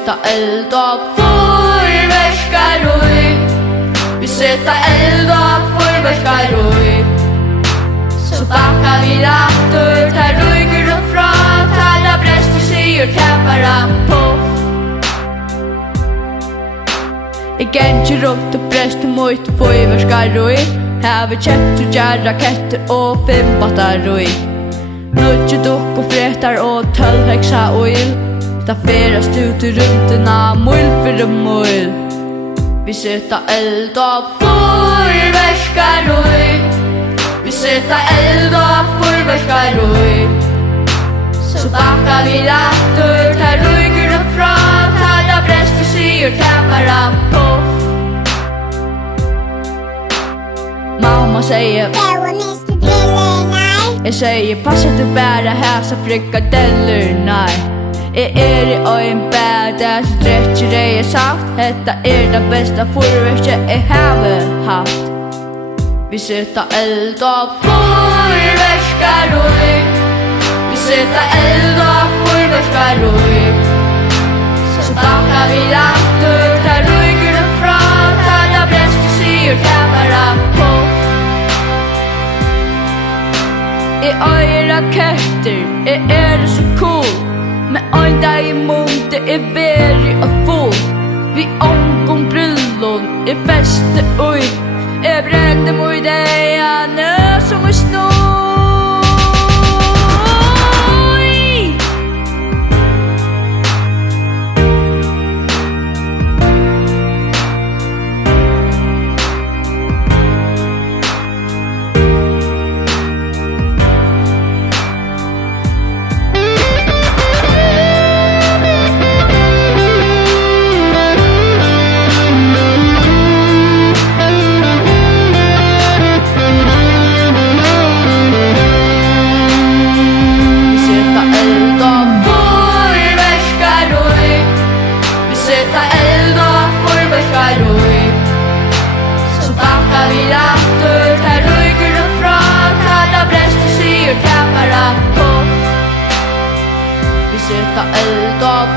sätta eld och fyrverkare. Vi sätter eld och fyrverkare. Så backar vi rattor, tar rygger och från, talar bräst och säger täppara puff. Jag gänker runt och bräst och mot fyrverkare. Här vi kött och raketter och 5 batteri. Nudge duck och frätar och 12 hexa oil. Da ferast ut I runtorna, mil för mil. Vi sätter eld och fyrverkare. Vi sätter eld och fyrverkare. Så backar vi rattor, tar rygger och från, talar bräst och säger täppara puff. Mamma säger jag säger passa du bära häsa frikadeller, nej. Jag I en bär där så stretcher det är saft. Detta det bästa fyrverket jag har haft. Vi sätter eld och fyrverkare. Vi sätter eld och fyrverkare. Så backar vi rattor, tar rygger och från, talar bräst och säger täppara puff. Jag raketter, jag så cool. Men en dag I månte very a fool. Vi omkom brillon, fäste oj. Jag brände mig dig, Anna som snoj. Så backar vi rattor, tar rygger och från, talar bräst och säger täppara puff. Vi sätter eld och